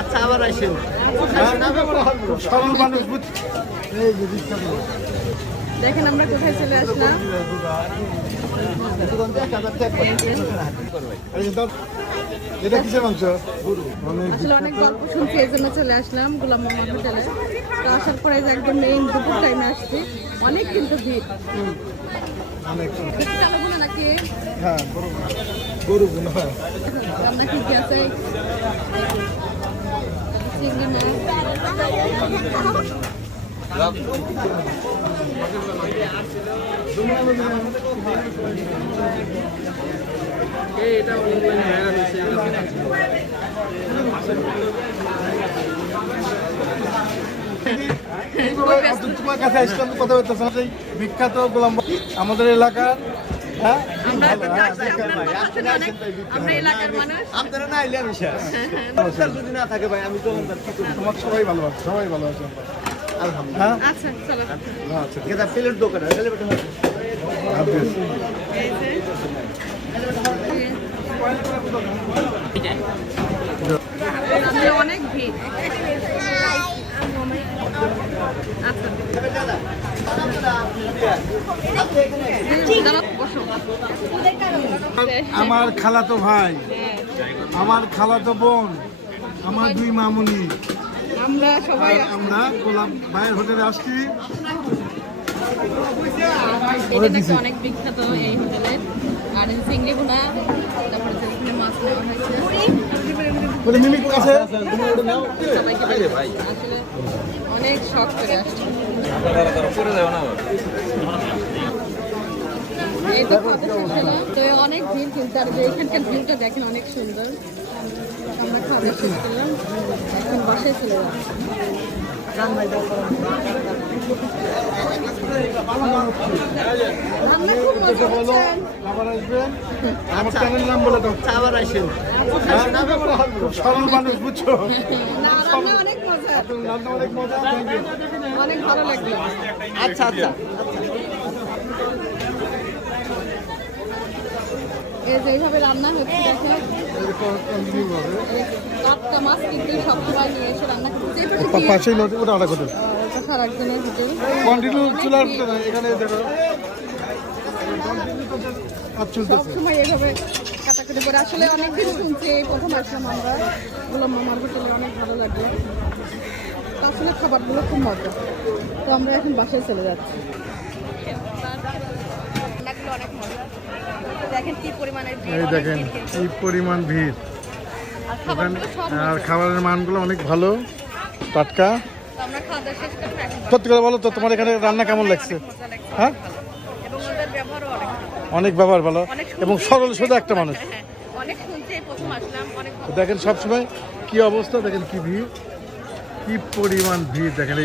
আচ্ছা আবার আসেন। দেখেন আমরা কোথায় চলে আসলাম। এটা কিসের মাংস? আসলে অনেক গল্প শুনছি এই জন্য চলে আসলাম গোলাম মোহাম্মদ হোটেলে। তো আসার পরে যে একদম মেইন দুপুর টাইমে আসছি, অনেক কিন্তু ভিড়। কালো গুলো নাকি হ্যাঁ গরু গুলো। আমরা কি কি আছে চিংড়ি মাছ। এটা অনলাইনে ভাইরাল হয়েছে। তোমার কাছে আসলাম কথা বলতে বিখ্যাত গোলাম আমাদের এলাকার। হ্যাঁ আমরা এলাকার মানুষ। আপনারা না এলে আমি যদি না থাকে ভাই আমি তো তোমার সবাই ভালো আছে, সবাই ভালো আছে আলহামদুলিল্লাহ। আচ্ছা চলো। আচ্ছা এটা প্লেট দোকান এই যে অনেক ভিড়। আচ্ছা আমার খালাতো ভাই, আমার খালাতো বোন, আমার দুই মামুনি, আমরা সবাই আমরা গোলাম ভাইয়ের হোটেলে আসছি। এটা নাকি অনেক বিখ্যাত এই হোটেলে। আর চিংড়ি ভুনা, তারপরে এখানে মাছ নেওয়া হয়েছে। মিমিক আছে সবাইকে আসলে অনেক শখ করে আসছে। এই তো খাওয়া শেষ হলো। তো অনেক ভিড় কিন্তু, আর এখানকার ভিউটা দেখেন অনেক সুন্দর। আমরা খাওয়া শেষ করলাম, এখন বাসায় চলে যাচ্ছি। রান্না খুব মজা হচ্ছে। আবার আসবেন। আমার চ্যানেল নাম বলে দাও। আবার আসেন। সরল মানুষ বুঝছো, না, রান্না অনেক মজা, রান্না অনেক মজা। অনেক ভালো লাগলো। আচ্ছা আচ্ছা এই যে এইভাবে রান্না হচ্ছে দেখেন। টাটকা মাছ কিন্তু সবসময় নিয়ে এসে রান্না করতে। পাশেই নদী, ওটা অর্ডার করতে এটা সারাদিনের হোটেল। কন্টিনিউ চুলার ভিতরে এখানে দেখো কাজ চলতেছে। সবসময় এইভাবে কাটাকাটি করে। আসলে অনেকদিন শুনছি, এই প্রথম আসলাম আমরা গোলাম মামার হোটেলে, অনেক ভালো লাগলো। তো আসলে খাবারগুলো খুব মজা। তো আমরা এখন বাসায় চলে যাচ্ছি। অনেক মজা। দেখেন কি পরিমাণের ভিড়। এই দেখেন কি পরিমাণ ভিড় ওখানে, আর খাবারের মানগুলো অনেক ভালো, টাটকা। আমরা খাওয়া দাওয়া শেষ করে এখন সত্যি করে বলো তো, তোমার এখানে রান্না কেমন লাগছে? মজা লাগছে। হ্যাঁ, এবং ওদের ব্যবহারও অনেক ভালো। অনেক ব্যবহার ভালো অনেক এবং শুনছি, সরল সোজা একটা মানুষ। হ্যাঁ, অনেক শুনছি, এই প্রথম আসলাম। অনেক ভালো। দেখেন সবসময় কি অবস্থা, দেখেন কি ভিড়, কি পরিমাণ ভিড় দেখেন।